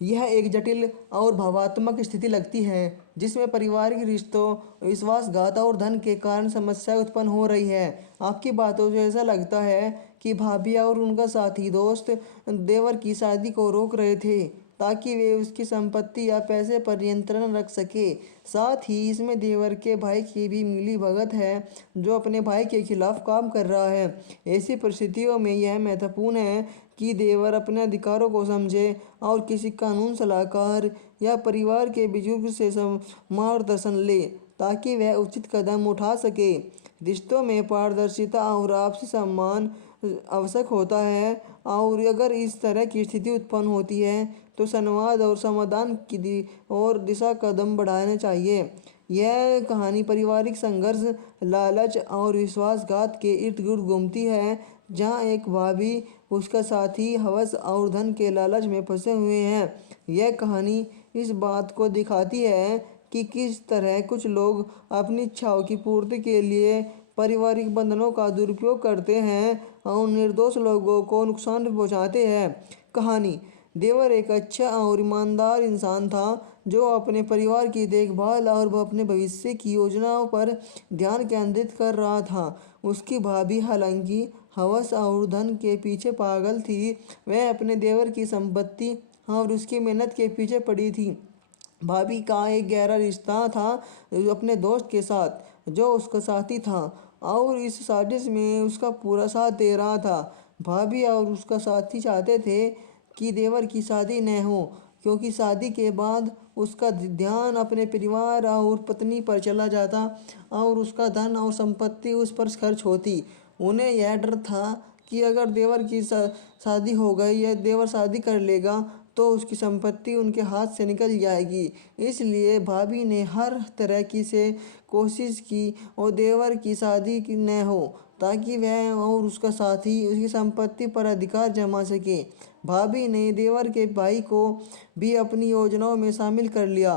यह एक जटिल और भावात्मक स्थिति लगती है जिसमें पारिवारिक रिश्तों, विश्वासघात और धन के कारण समस्या उत्पन्न हो रही है। आपकी बातों से ऐसा लगता है कि भाभी और उनका साथी दोस्त देवर की शादी को रोक रहे थे ताकि वे उसकी संपत्ति या पैसे पर नियंत्रण रख सके। साथ ही इसमें देवर के भाई की भी मिली भगत है जो अपने भाई के खिलाफ काम कर रहा है। ऐसी परिस्थितियों में यह महत्वपूर्ण है कि देवर अपने अधिकारों को समझे और किसी कानून सलाहकार या परिवार के बुजुर्ग से मार्गदर्शन ले ताकि वह उचित कदम उठा सके। रिश्तों में पारदर्शिता और आपसी सम्मान आवश्यक होता है और अगर इस तरह की स्थिति उत्पन्न होती है तो संवाद और समाधान की और दिशा कदम बढ़ाने चाहिए। यह कहानी पारिवारिक संघर्ष, लालच और विश्वासघात के इर्द गिर्द घूमती है जहाँ एक भाभी, उसका साथी हवस और धन के लालच में फंसे हुए हैं। यह कहानी इस बात को दिखाती है कि किस तरह कुछ लोग अपनी इच्छाओं की पूर्ति के लिए पारिवारिक बंधनों का दुरुपयोग करते हैं और निर्दोष लोगों को नुकसान पहुंचाते हैं। कहानी: देवर एक अच्छा और ईमानदार इंसान था जो अपने परिवार की देखभाल और अपने भविष्य की योजनाओं पर ध्यान केंद्रित कर रहा था। उसकी भाभी हालांकि हवस और धन के पीछे पागल थी। वह अपने देवर की संपत्ति और उसकी मेहनत के पीछे पड़ी थी। भाभी का एक गहरा रिश्ता था अपने दोस्त के साथ जो उसका साथी था और इस साजिश में उसका पूरा साथ दे रहा था। भाभी और उसका साथी चाहते थे कि देवर की शादी न हो क्योंकि शादी के बाद उसका ध्यान अपने परिवार और पत्नी पर चला जाता और उसका धन और संपत्ति उस पर खर्च होती। उन्हें यह डर था कि अगर देवर की शादी हो गई या देवर शादी कर लेगा तो उसकी संपत्ति उनके हाथ से निकल जाएगी। इसलिए भाभी ने हर तरह की से कोशिश की और देवर की शादी न हो ताकि वह और उसका साथी उसकी संपत्ति पर अधिकार जमा सके। भाभी ने देवर के भाई को भी अपनी योजनाओं में शामिल कर लिया।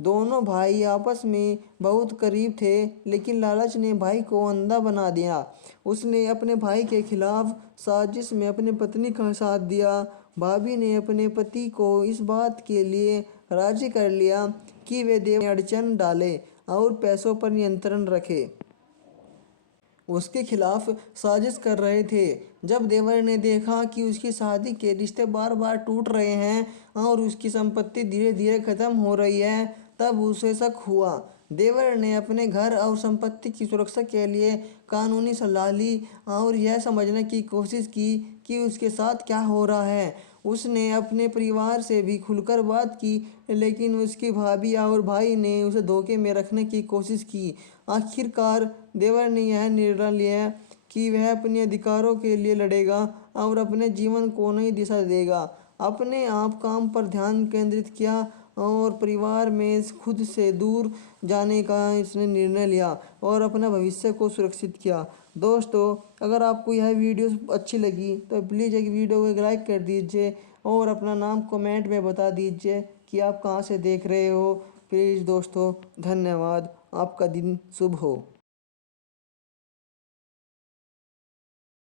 दोनों भाई आपस में बहुत करीब थे लेकिन लालच ने भाई को अंधा बना दिया। उसने अपने भाई के खिलाफ साजिश में अपनी पत्नी का साथ दिया। भाभी ने अपने पति को इस बात के लिए राजी कर लिया कि वे देवर में अड़चन डालें और पैसों पर नियंत्रण रखें। उसके खिलाफ साजिश कर रहे थे। जब देवर ने देखा कि उसकी शादी के रिश्ते बार बार टूट रहे हैं और उसकी संपत्ति धीरे धीरे खत्म हो रही है तब उसे शक हुआ। देवर ने अपने घर और संपत्ति की सुरक्षा के लिए कानूनी सलाह ली और यह समझने की कोशिश की कि उसके साथ क्या हो रहा है। उसने अपने परिवार से भी खुलकर बात की लेकिन उसकी भाभी और भाई ने उसे धोखे में रखने की कोशिश की। आखिरकार देवर ने यह निर्णय लिया कि वह अपने अधिकारों के लिए लड़ेगा और अपने जीवन को नई दिशा देगा। अपने आप काम पर ध्यान केंद्रित किया और परिवार में खुद से दूर जाने का इसने निर्णय लिया और अपना भविष्य को सुरक्षित किया। दोस्तों, अगर आपको यह वीडियो अच्छी लगी तो प्लीज़ एक वीडियो को एक लाइक कर दीजिए और अपना नाम कमेंट में बता दीजिए कि आप कहाँ से देख रहे हो। प्लीज़ दोस्तों, धन्यवाद। आपका दिन शुभ हो।